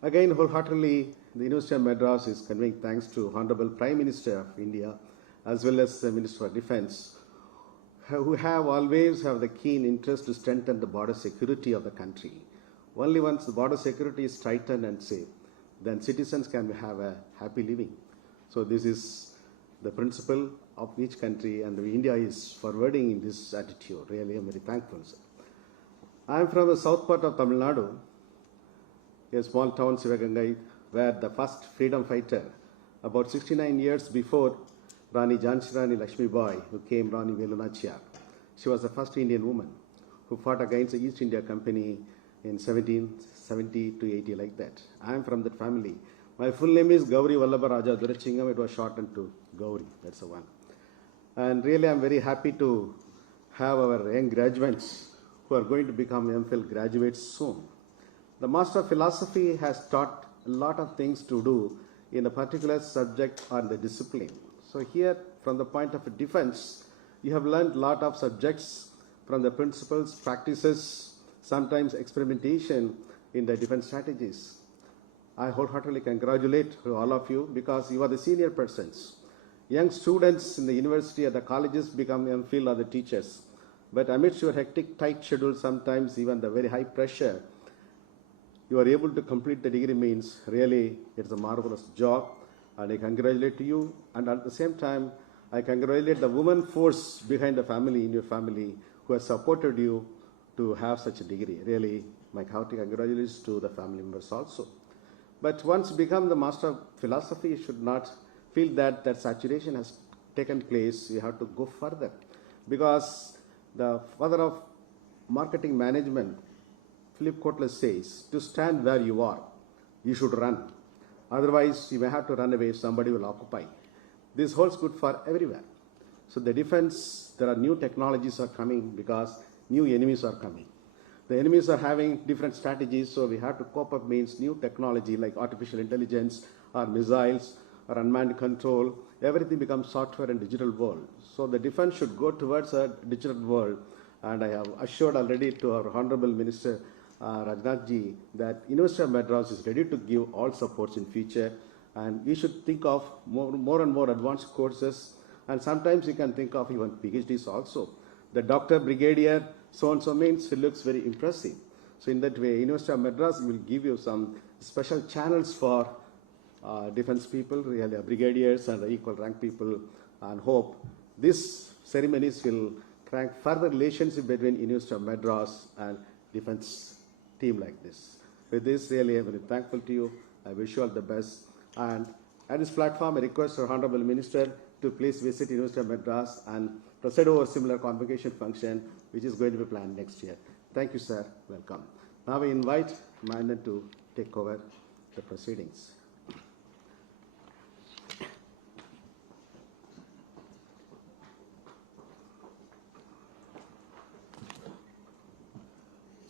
Again, wholeheartedly, the University of Madras is conveying thanks to Honorable Prime Minister of India as well as the Minister of Defence, who have always have the keen interest to strengthen the border security of the country. Only once the border security is tightened and safe, then citizens can have a happy living. So this is the principle of each country, and India is forwarding in this attitude. Really, I'm very thankful, sir. I am from the south part of Tamil Nadu, a small town, Sivagangai, where the first freedom fighter, about 69 years before Rani Jhansi Rani Lakshmi Bai, who came Rani Velu Nachiyar. She was the first Indian woman who fought against the East India Company in 1770 to 80, like that. I am from that family. My full name is Gauri Vallabha Raja Durachingam. It was shortened to Gauri. That's the one. And really, I'm very happy to have our young graduates who are going to become MPhil graduates soon. The Master of Philosophy has taught a lot of things to do in a particular subject or the discipline. So here, from the point of defense, you have learned a lot of subjects from the principles, practices, sometimes experimentation in the defense strategies. I wholeheartedly congratulate all of you because you are the senior persons. Young students in the university or the colleges become MPhil or the teachers. But amidst your hectic, tight schedule, sometimes even the very high pressure, you are able to complete the degree means really it's a marvelous job, and I congratulate you. And at the same time, I congratulate the woman force behind the family, in your family, who has supported you to have such a degree. Really, my hearty congratulations to the family members also. But once become the Master of Philosophy, you should not feel that that saturation has taken place. You have to go further, because the father of marketing management, Philip Kotler, says, to stand where you are, you should run. Otherwise, you may have to run away, somebody will occupy. This holds good for everywhere. So the defense, there are new technologies are coming because new enemies are coming. The enemies are having different strategies, so we have to cope up means new technology like artificial intelligence or missiles or unmanned control. Everything becomes software and digital world. So the defense should go towards a digital world. And I have assured already to our Honorable Minister Rajnath ji that University of Madras is ready to give all supports in future, and we should think of more and more advanced courses, and sometimes you can think of even PhDs also. The doctor, brigadier, so-and-so means it looks very impressive. So in that way, University of Madras will give you some special channels for defense people, really brigadiers and equal rank people, and hope these ceremonies will crank further relationship between University of Madras and defense team like this. With this, really, I'm very thankful to you. I wish you all the best. And at this platform, I request our Honorable Minister to please visit University of Madras and proceed over similar convocation function, which is going to be planned next year. Thank you, sir. Welcome. Now we invite Manan to take over the proceedings.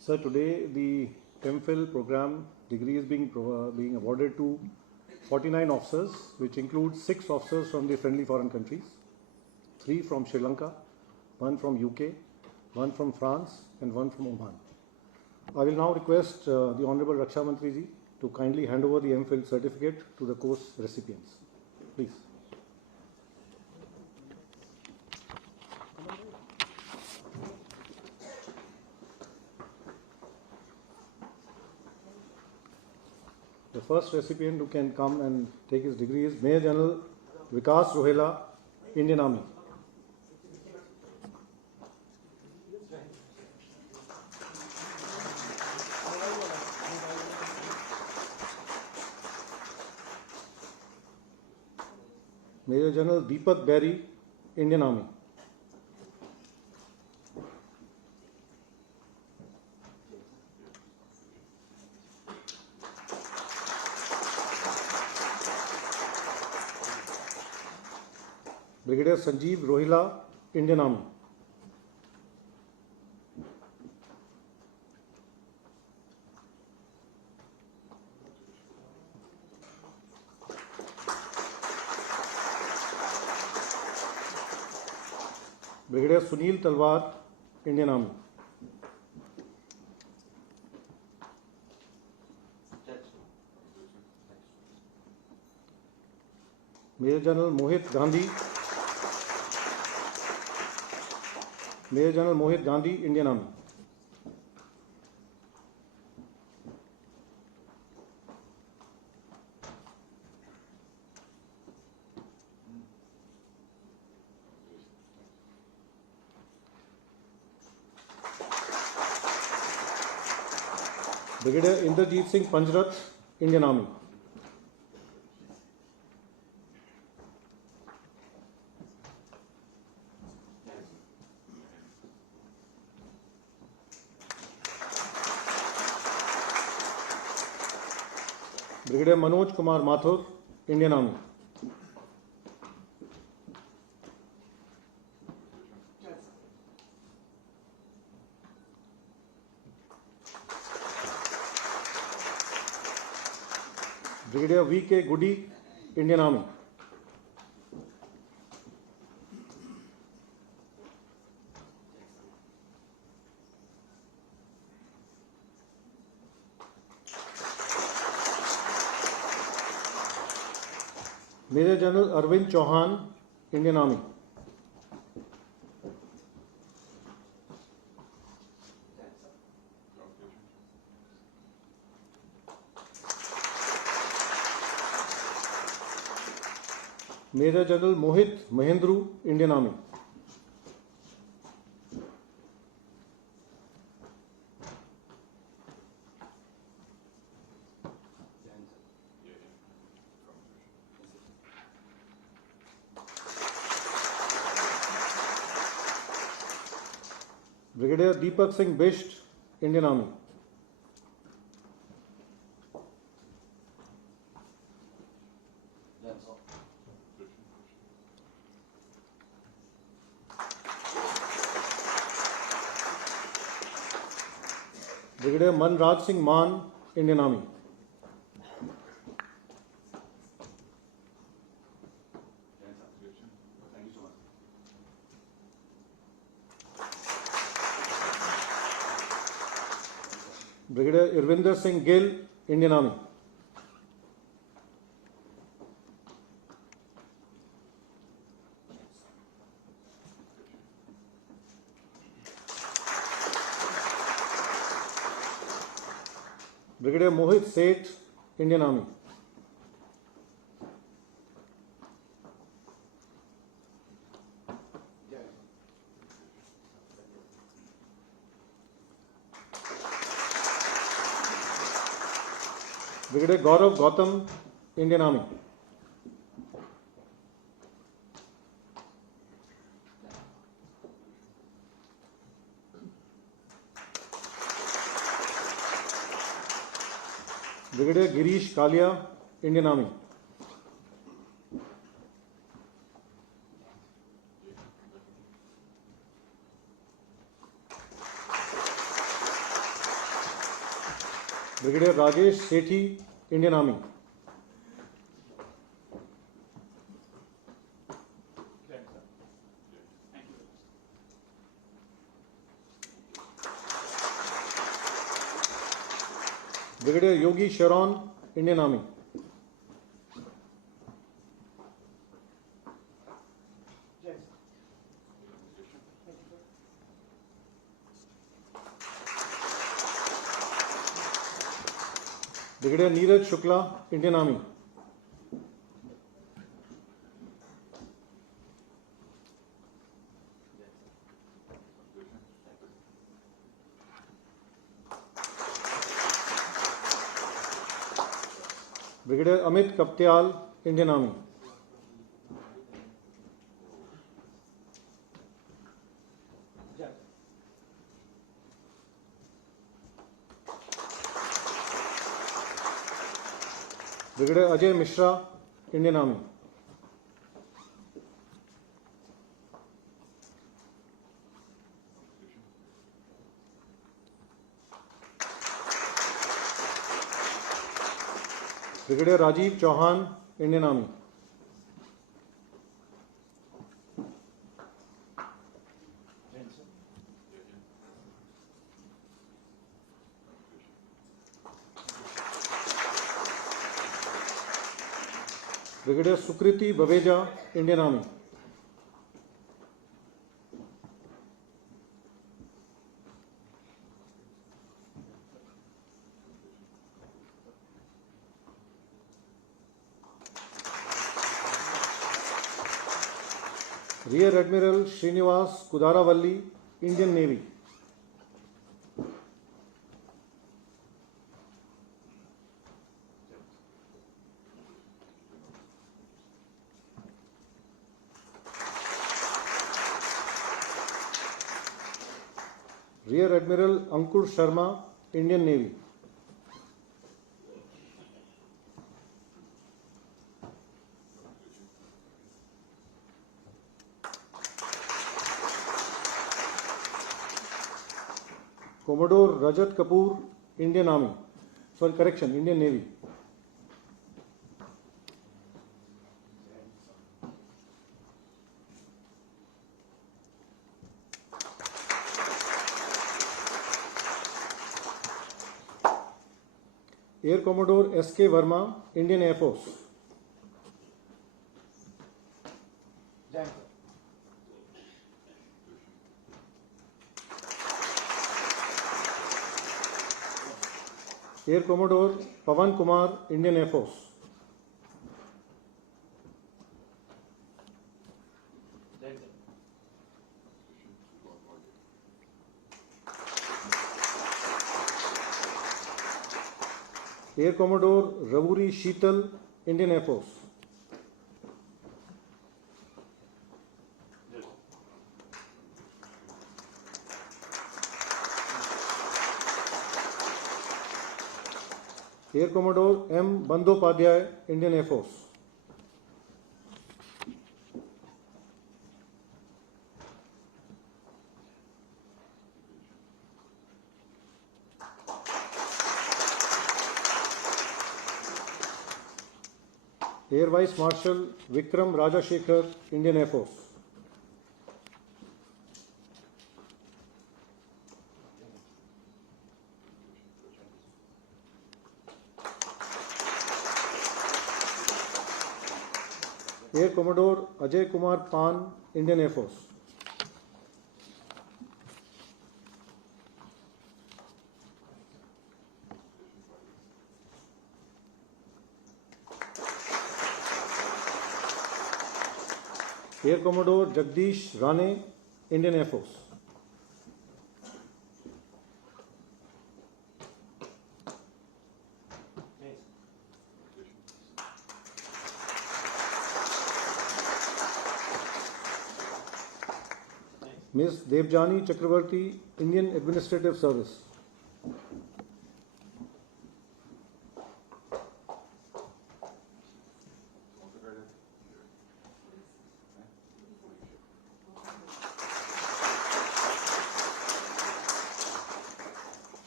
Sir, today the MPhil program degree is being awarded to 49 officers, which includes 6 officers from the friendly foreign countries, 3 from Sri Lanka, 1 from UK, 1 from France, and 1 from Oman. I will now request the Honorable Raksha Mantri ji to kindly hand over the MPhil certificate to the course recipients. Please. The first recipient who can come and take his degree is Major General Vikas Rohela, Indian Army. Major General Deepak Berry, Indian Army. Brigadier Sanjeev Rohila, Indian Army. Brigadier Sunil Talwar, Indian Army. Major General Mohit Gandhi. Major General Mohit Gandhi, Indian Army. Brigadier Inderjeet Singh Panjrath, Indian Army. Brigadier Manoj Kumar Mathur, Indian Army. Brigadier V.K. Goody, Indian Army. Major General Arvind Chauhan, Indian Army. Major General Mohit Mahendru, Indian Army. Brigadier Deepak Singh Bisht, Indian Army. Brigadier Manraj Singh Maan, Indian Army. Brigadier Irvinder Singh Gill, Indian Army. Brigadier Mohit Seth, Indian Army. Brigadier Gaurav Gautam, Indian Army. Brigadier Girish Kalia, Indian Army. Brigadier Rajesh Sethi, Indian Army. Brigadier Yogi Sharon, Indian Army. Brigadier Neeraj Shukla, Indian Army. Brigadier Amit Kaptial, Indian Army. Brigadier Ajay Mishra, Indian Army. Brigadier Rajiv Chauhan, Indian Army. Brigadier Sukriti Baveja, Indian Army. Rear Admiral Srinivas Kudaravalli, Indian Navy. Rear Admiral Ankur Sharma, Indian Navy. Commodore Rajat Kapoor, Indian Army. Sorry, correction, Indian Navy. Air Commodore S.K. Verma, Indian Air Force. Air Commodore Pavan Kumar, Indian Air Force. Air Commodore Ravuri Sheetal, Indian Air Force. Air Commodore M. Bandopadhyay, Indian Air Force. Air Vice Marshal Vikram Rajashekhar, Indian Air Force. Air Commodore Ajay Kumar Pan, Indian Air Force. Air Commodore Jagdish Rane, Indian Air Force. Ms. Devjani Chakravarti, Indian Administrative Service.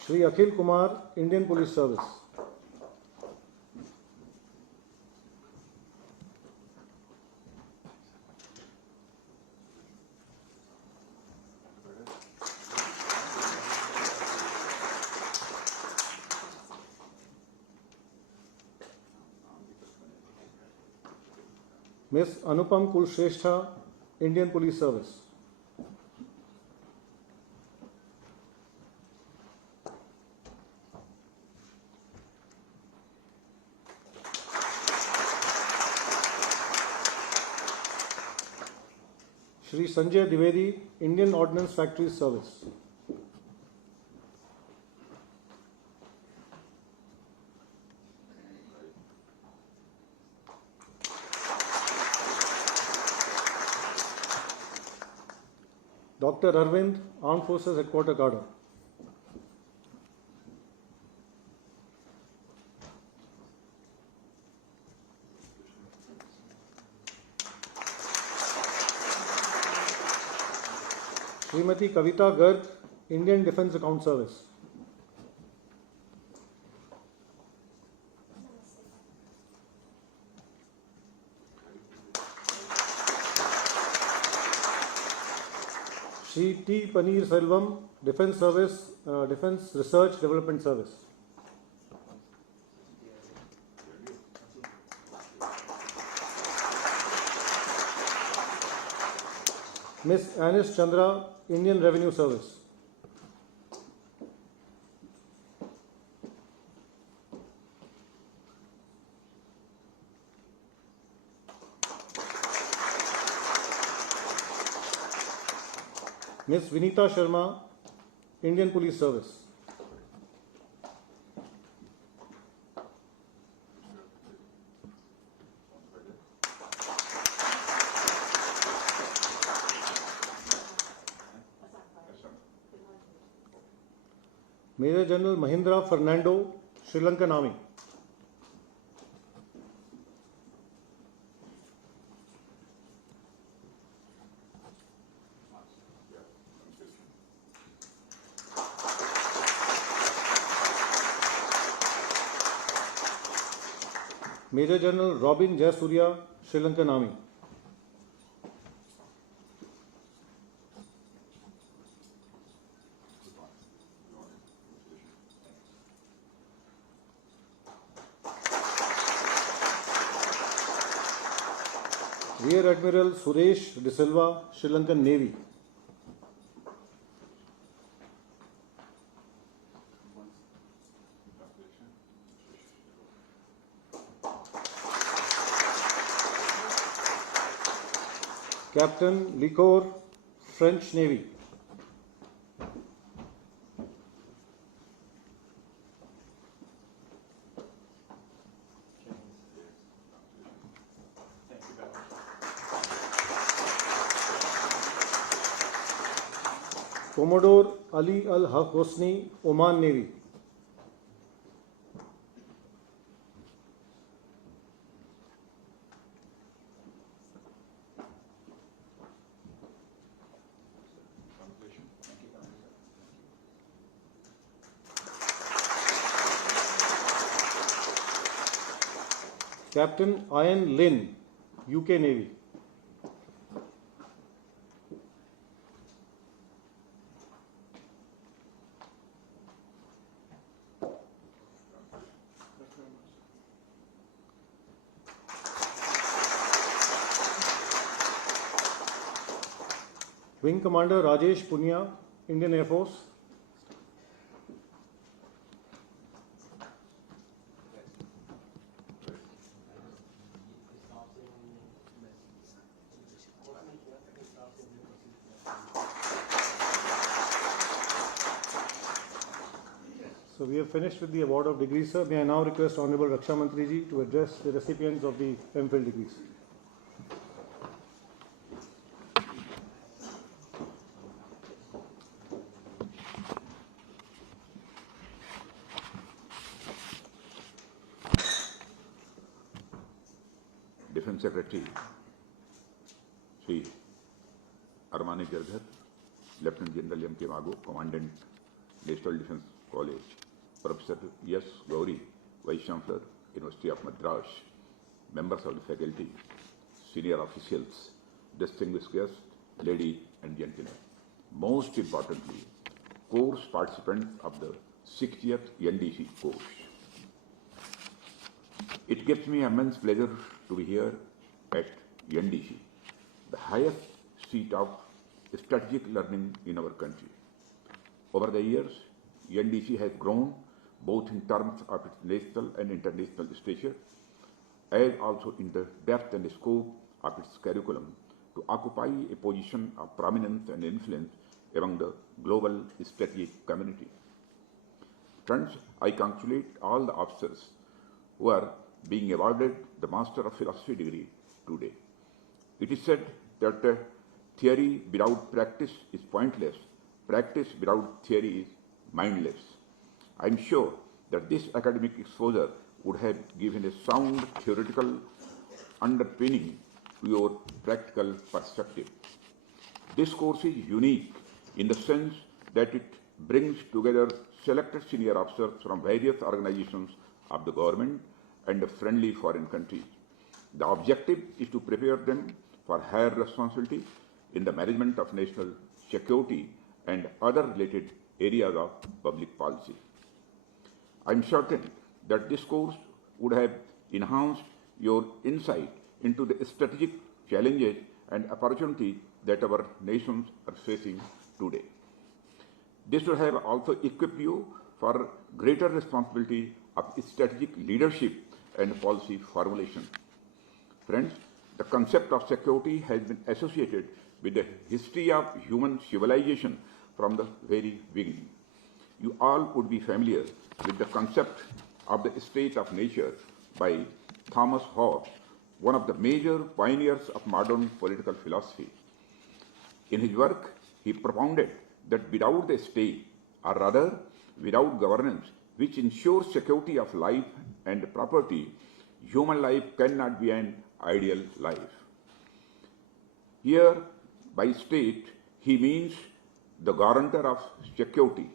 Shri Akhil Kumar, Indian Police Service. Ms. Anupam Kulshrestha, Indian Police Service. Shri Sanjay Dwivedi, Indian Ordnance Factories Service. Dr. Arvind, Armed Forces Headquarter Cadre. Srimati Kavita Garg, Indian Defence Account Service. Shri T. Paneer Selvam, Defence Service, Defence Research Development Service. Miss Anis Chandra, Indian Revenue Service. Miss Vinita Sharma, Indian Police Service. Major General Mahindra Fernando, Sri Lankan Army. Major General Robin Jayasuriya, Sri Lankan Army. Rear Admiral Suresh De Silva, Sri Lankan Navy. Captain Licor, French Navy. Commodore Ali Al Haq Hosni, Oman Navy. Captain Ian Lynn, UK Navy. Wing Commander Rajesh Punya, Indian Air Force. So we have finished with the award of degrees, sir. May I now request Honorable Raksha Mantri ji to address the recipients of the MPhil degrees. Defense Secretary Sri Armani Girdhar, Lieutenant General M. K. Mago, Commandant, National Defense College, Professor S. Gauri, Vice Chancellor, University of Madras, members of the faculty, senior officials, distinguished guests, ladies and gentlemen. Most importantly, course participants of the 60th NDC course. It gives me immense pleasure to be here at NDC, the highest seat of strategic learning in our country. Over the years, NDC has grown both in terms of its national and international stature, as also in the depth and scope of its curriculum to occupy a position of prominence and influence among the global strategic community. Friends, I congratulate all the officers who are being awarded the Master of Philosophy degree today. It is said that theory without practice is pointless, practice without theory is mindless. I am sure that this academic exposure would have given a sound theoretical underpinning to your practical perspective. This course is unique in the sense that it brings together selected senior officers from various organizations of the government and friendly foreign countries. The objective is to prepare them for higher responsibility in the management of national security and other related areas of public policy. I am certain that this course would have enhanced your insight into the strategic challenges and opportunities that our nations are facing today. This should have also equipped you for greater responsibility of strategic leadership and policy formulation. Friends, the concept of security has been associated with the history of human civilization from the very beginning. You all would be familiar with the concept of the state of nature by Thomas Hobbes, one of the major pioneers of modern political philosophy. In his work, he propounded that without the state, or rather without governance, which ensures security of life and property, human life cannot be an ideal life. Here, by state, he means the guarantor of security.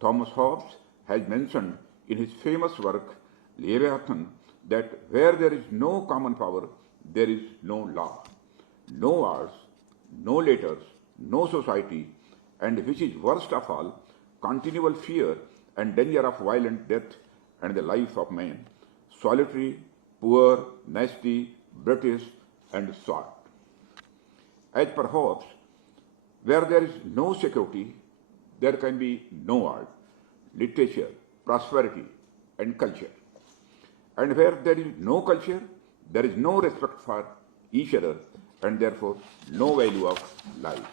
Thomas Hobbes has mentioned in his famous work, Leviathan, that where there is no common power, there is no law, no wars, no letters, no society, and which is worst of all, continual fear and danger of violent death and the life of man, solitary, poor, nasty, British, and swart. As per Hobbes, where there is no security, there can be no art, literature, prosperity, and culture. And where there is no culture, there is no respect for each other, and therefore no value of life.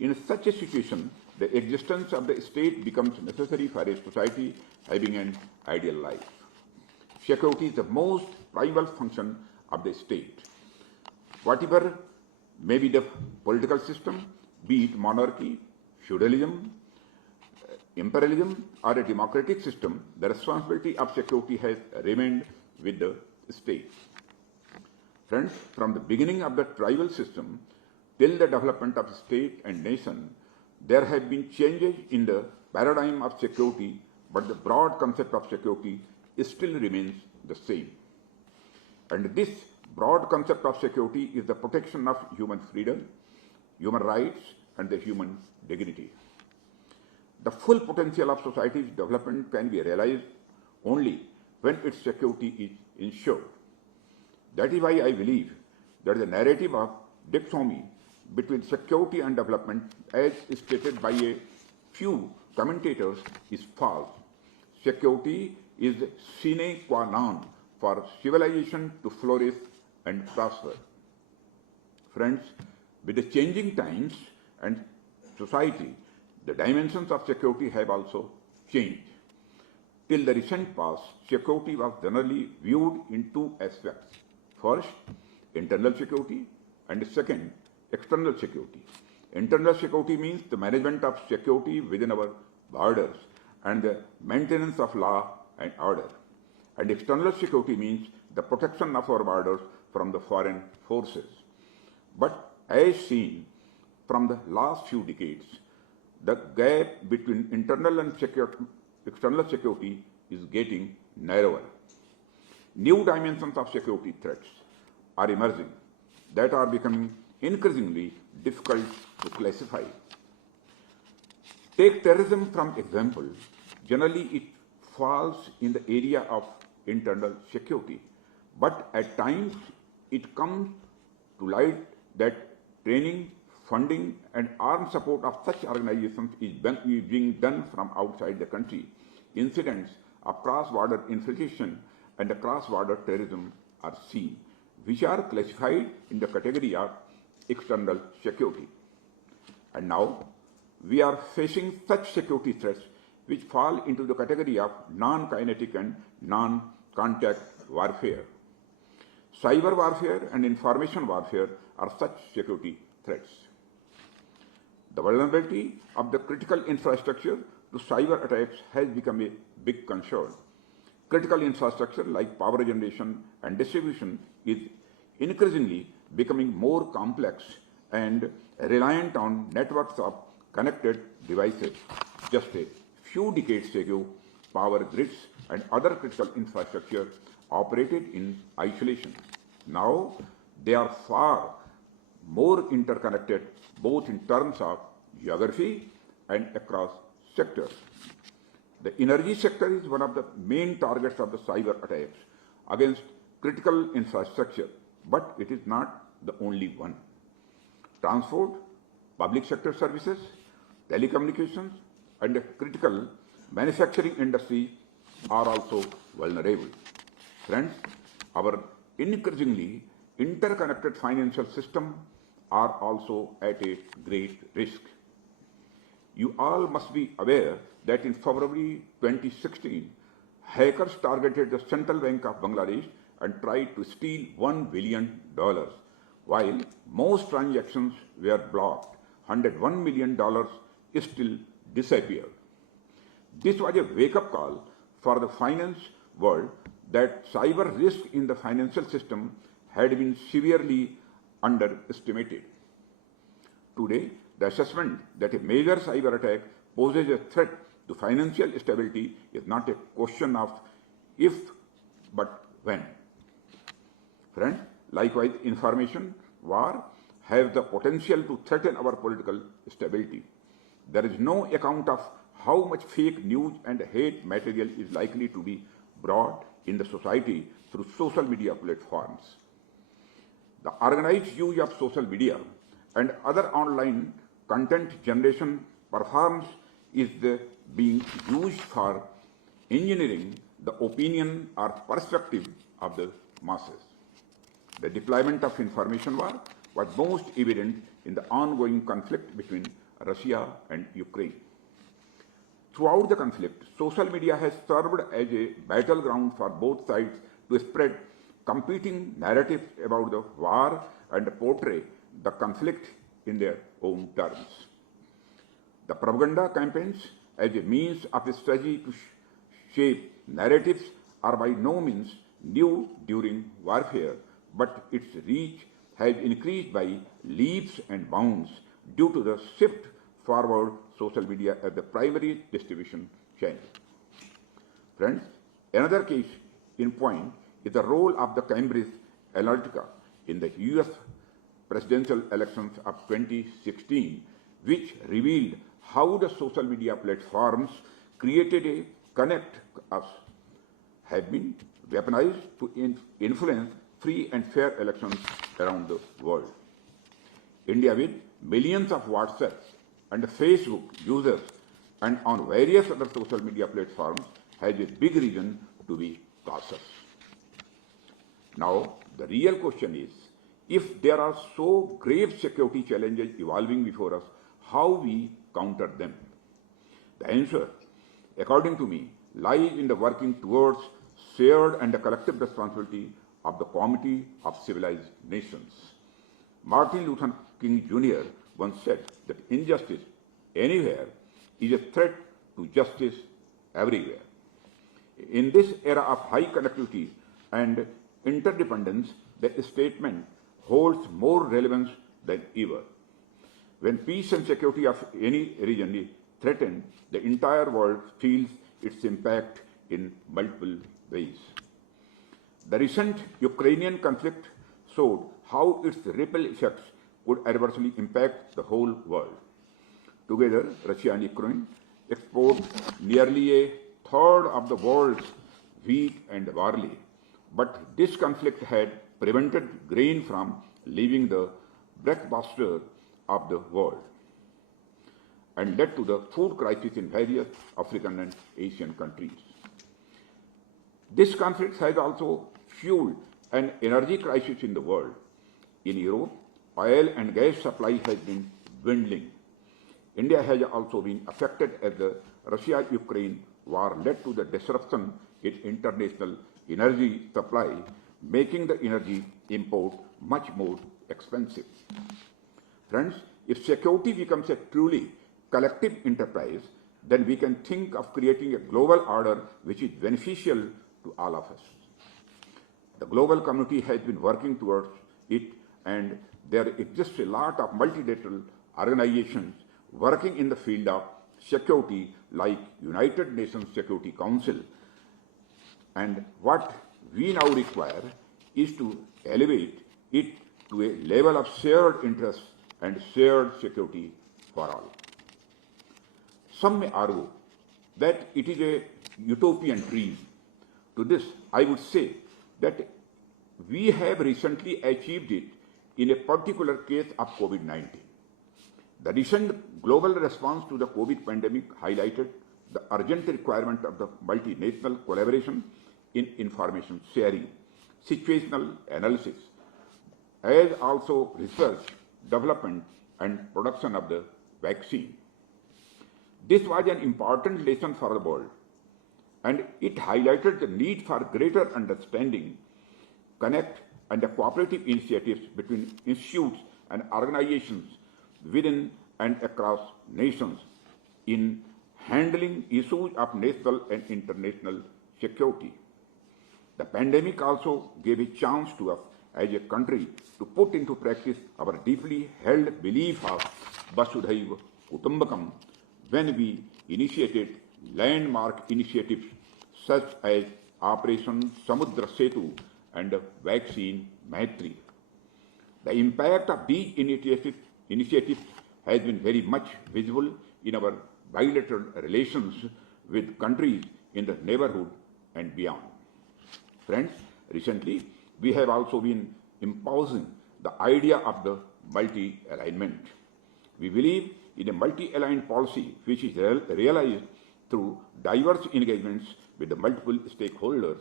In such a situation, the existence of the state becomes necessary for a society having an ideal life. Security is the most primal function of the state. Whatever may be the political system, be it monarchy, feudalism, imperialism, or a democratic system, the responsibility of security has remained with the state. Friends, from the beginning of the tribal system till the development of state and nation, there have been changes in the paradigm of security, but the broad concept of security still remains the same. And this broad concept of security is the protection of human freedom, human rights, and the human dignity. The full potential of society's development can be realized only when its security is ensured. That is why I believe that the narrative of dichotomy between security and development, as stated by a few commentators, is false. Security is sine qua non for civilization to flourish and prosper. Friends, with the changing times and society, the dimensions of security have also changed. Till the recent past, security was generally viewed in two aspects. First, internal security, and second, external security. Internal security means the management of security within our borders and the maintenance of law and order. And external security means the protection of our borders from the foreign forces. But as seen from the last few decades, the gap between internal and external security is getting narrower. New dimensions of security threats are emerging that are becoming increasingly difficult to classify. Take terrorism from example. Generally, it falls in the area of internal security, but at times it comes to light that training, funding, and armed support of such organizations is being done from outside the country. Incidents of cross-border infiltration and cross-border terrorism are seen, which are classified in the category of external security. And now, we are facing such security threats which fall into the category of non-kinetic and non-contact warfare. Cyber warfare and information warfare are such security threats. The vulnerability of the critical infrastructure to cyber attacks has become a big concern. Critical infrastructure like power generation and distribution is increasingly becoming more complex and reliant on networks of connected devices. Just a few decades ago, power grids and other critical infrastructure operated in isolation. Now, they are far more interconnected both in terms of geography and across sectors. The energy sector is one of the main targets of the cyber attacks against critical infrastructure, but it is not the only one. transport, public sector services, telecommunications, and the critical manufacturing industry are also vulnerable. Friends, our increasingly interconnected financial system are also at a great risk. You all must be aware that in February 2016, hackers targeted the Central Bank of Bangladesh and tried to steal $1 billion, while most transactions were blocked. $101 million still disappeared. This was a wake-up call for the finance world that cyber risk in the financial system had been severely underestimated. Today, the assessment that a major cyber attack poses a threat to financial stability is not a question of if, but when. Friends, likewise, information war has the potential to threaten our political stability. There is no account of how much fake news and hate material is likely to be brought in the society through social media platforms. The organized use of social media and other online content generation platforms is being used for engineering the opinion or perspective of the masses. The deployment of information war was most evident in the ongoing conflict between Russia and Ukraine. Throughout the conflict, social media has served as a battleground for both sides to spread competing narratives about the war and portray the conflict in their own terms. The propaganda campaigns as a means of a strategy to shape narratives are by no means new during warfare, but its reach has increased by leaps and bounds due to the shift forward social media as the primary distribution channel. Friends, another case in point is the role of the Cambridge Analytica in the US presidential elections of 2016, which revealed how the social media platforms created a connect us have been weaponized to influence free and fair elections around the world. India, with millions of WhatsApp and Facebook users and on various other social media platforms, has a big reason to be cautious. Now, the real question is, if there are so grave security challenges evolving before us, how we counter them? The answer, according to me, lies in the working towards shared and collective responsibility of the community of civilized nations. Martin Luther King Jr. once said that injustice anywhere is a threat to justice everywhere. In this era of high connectivity and interdependence, that statement holds more relevance than ever. When peace and security of any region is threatened, the entire world feels its impact in multiple ways. The recent Ukrainian conflict showed how its ripple effects could adversely impact the whole world. Together, Russia and Ukraine export nearly a third of the world's wheat and barley, but this conflict had prevented grain from leaving the breadbasket of the world and led to the food crisis in various African and Asian countries. This conflict has also fueled an energy crisis in the world. In Europe, oil and gas supply has been dwindling. India has also been affected as the Russia-Ukraine war led to the disruption in international energy supply, making the energy import much more expensive. Friends, if security becomes a truly collective enterprise, then we can think of creating a global order which is beneficial to all of us. The global community has been working towards it, and there exists a lot of multilateral organizations working in the field of security like United Nations Security Council. And what we now require is to elevate it to a level of shared interest and shared security for all. Some may argue that it is a utopian dream. To this, I would say that we have recently achieved it in a particular case of COVID-19. The recent global response to the COVID pandemic highlighted the urgent requirement of the multinational collaboration in information sharing, situational analysis, as also research, development and production of the vaccine. This was an important lesson for the world, and it highlighted the need for greater understanding, connect and the cooperative initiatives between institutes and organizations within and across nations in handling issues of national and international security. The pandemic also gave a chance to us as a country to put into practice our deeply held belief of Vasudhaiva Kutumbakam when we initiated landmark initiatives such as Operation Samudra Setu and Vaccine Maitri. The impact of these initiatives has been very much visible in our bilateral relations with countries in the neighborhood and beyond. Friends, recently we have also been espousing the idea of the multi-alignment. We believe in a multi-aligned policy which is realized through diverse engagements with the multiple stakeholders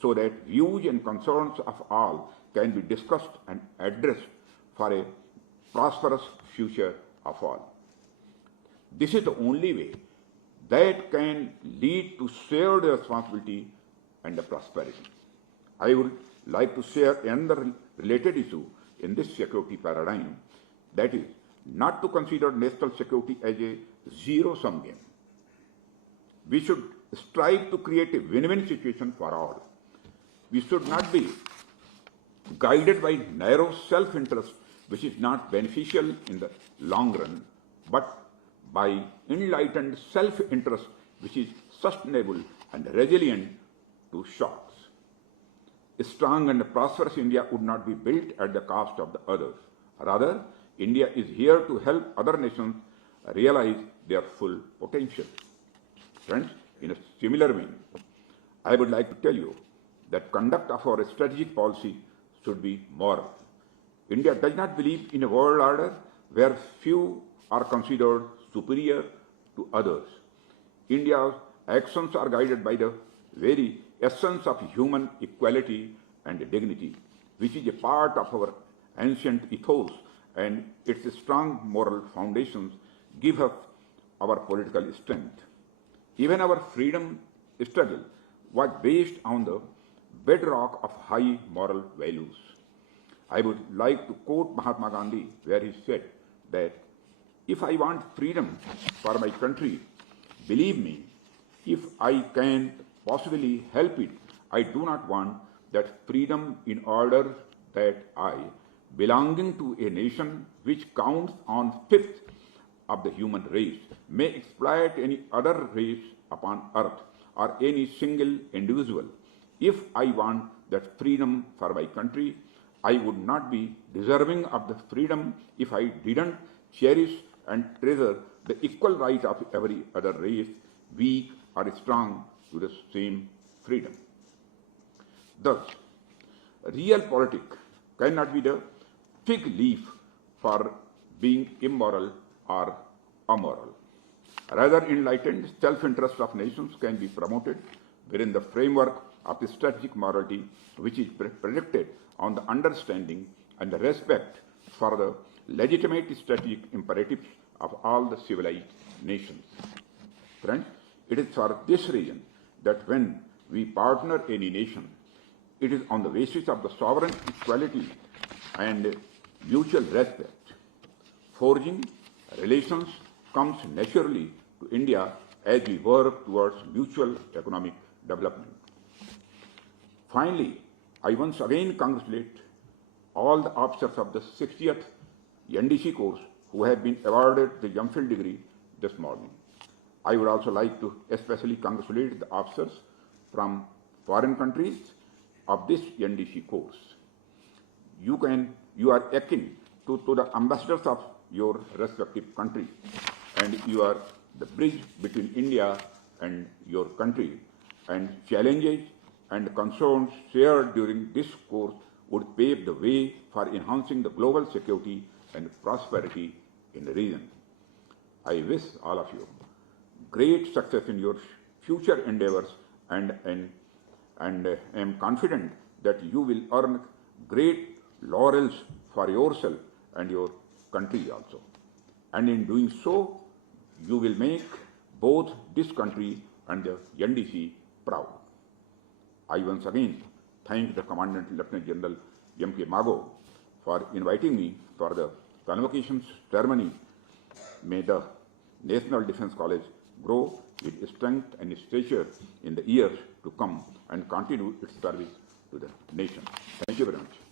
so that views and concerns of all can be discussed and addressed for a prosperous future of all. This is the only way that can lead to shared responsibility and the prosperity. I would like to share another related issue in this security paradigm, that is, not to consider national security as a zero-sum game. We should strive to create a win-win situation for all. We should not be guided by narrow self-interest which is not beneficial in the long run, but by enlightened self-interest which is sustainable and resilient to shocks. A strong and prosperous India would not be built at the cost of the others. Rather, India is here to help other nations realize their full potential. Friends, in a similar vein, I would like to tell you that conduct of our strategic policy should be moral. India does not believe in a world order where few are considered superior to others. India's actions are guided by the very essence of human equality and dignity, which is a part of our ancient ethos, and its strong moral foundations give us our political strength. Even our freedom struggle was based on the bedrock of high moral values. I would like to quote Mahatma Gandhi, where he said that if I want freedom for my country, believe me, if I can possibly help it, I do not want that freedom in order that I, belonging to a nation which counts on fifth of the human race, may exploit any other race upon earth or any single individual. If I want that freedom for my country, I would not be deserving of the freedom if I didn't cherish and treasure the equal right of every other race, weak or strong, to the same freedom. Thus, real politics cannot be the fig leaf for being immoral or amoral. Rather, enlightened self-interest of nations can be promoted within the framework of the strategic morality, which is predicted on the understanding and the respect for the legitimate strategic imperatives of all the civilized nations. Friends, it is for this reason that when we partner any nation, it is on the basis of the sovereign equality and mutual respect. Forging relations comes naturally to India as we work towards mutual economic development. Finally, I once again congratulate all the officers of the 60th NDC course who have been awarded the MPhil degree this morning. I would also like to especially congratulate the officers from foreign countries of this NDC course. You are akin to the ambassadors of your respective countries, and you are the bridge between India and your country, and challenges and concerns shared during this course would pave the way for enhancing the global security and prosperity in the region. I wish all of you great success in your future endeavors and am confident that you will earn great laurels for yourself and your country also. And in doing so, you will make both this country and the NDC proud. I once again thank the Commandant Lieutenant General M.K. Mago for inviting me for the Convocation ceremony. May the National Defence College grow its strength and stature in the years to come and continue its service to the nation. Thank you very much.